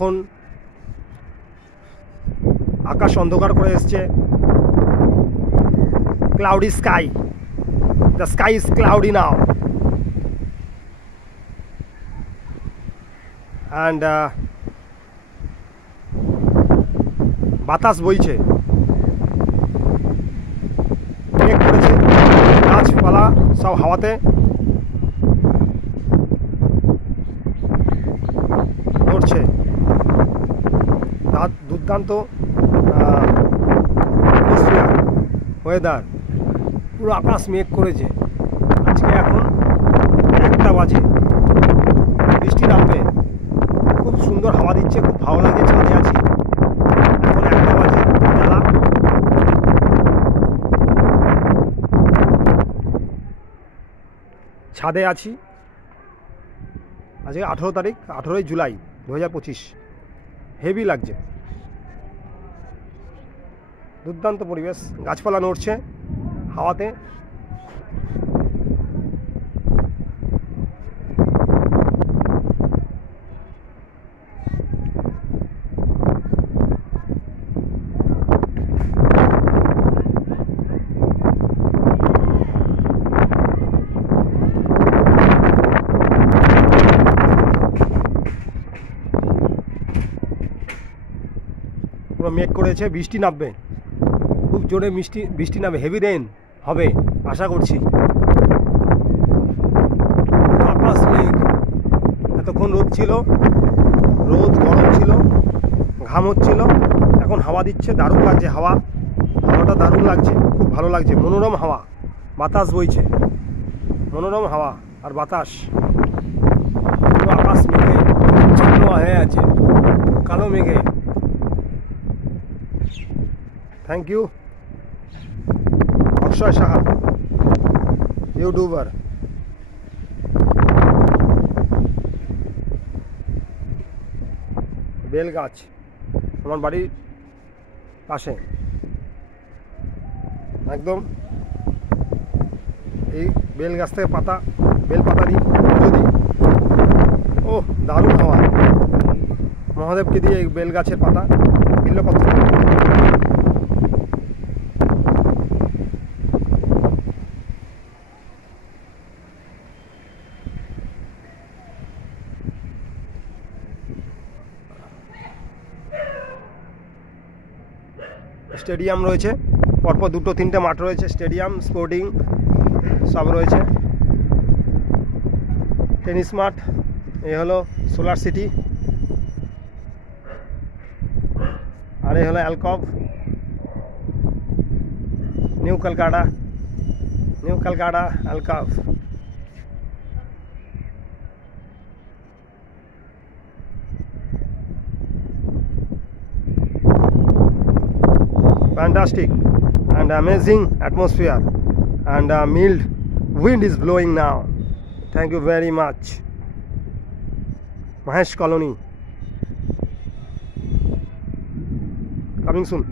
এখন আকাশ অন্ধকার করে এসছে। Cloudy sky, the sky is cloudy নাও অ্যান্ড বাতাস বইছে, মেঘ করেছে, গাছপালা সব হাওয়াতে নড়ছে। দুর্দান্ত ওয়েদার, পুরো আকাশ মেঘ করেছে। আজকে এখন 1টা বাজে, বৃষ্টি নামবে, খুব সুন্দর হাওয়া দিচ্ছে, খুব ভালো লাগে। ছাদে আছি, এখন 1টা বাজে বেলা। ছাদে আছি, আজকে 18 তারিখ, 18ই জুলাই 2025। হেভি লাগছে, দুর্দান্ত পরিবেশ, গাছপালা নড়ছে হাওয়াতে। পুরো মেঘ করেছে, বৃষ্টি নামবে, খুব জোরে বৃষ্টি নামবে, হেভি রেন হবে আশা করছি। আকাশ মেঘ, এতক্ষণ রোদ ছিল, রোদ গরম ছিল, ঘাম হচ্ছিল, এখন হাওয়া দিচ্ছে, দারুণ লাগছে। হাওয়াটা দারুণ লাগছে, খুব ভালো লাগছে। মনোরম হাওয়া, বাতাস বইছে, মনোরম হাওয়া আর বাতাস। পুরো আকাশ মেঘে আচ্ছন্ন হয়ে আছে, কালো মেঘে। Thank you Akshay Saha, youtuber. বেল গাছ আমার বাড়ির পাশে একদম, এই বেল গাছ থেকে বেল পাতা দিই যদি, ও দারুণ হাওয়া। মহাদেবকে দিয়ে এই বেল গাছের পাতা, বিল্লপত্র। স্টেডিয়াম রয়েছে, পরপর 2-3টে মাঠ রয়েছে, স্টেডিয়াম, স্পোর্টিং সব রয়েছে। টেনিস মাঠ, এ হলো সোলার সিটি, আর এ হলো Alcove, New Calcutta Alcove. Fantastic and amazing atmosphere, and a mild wind is blowing now. Thank you very much. Mahesh Colony coming soon.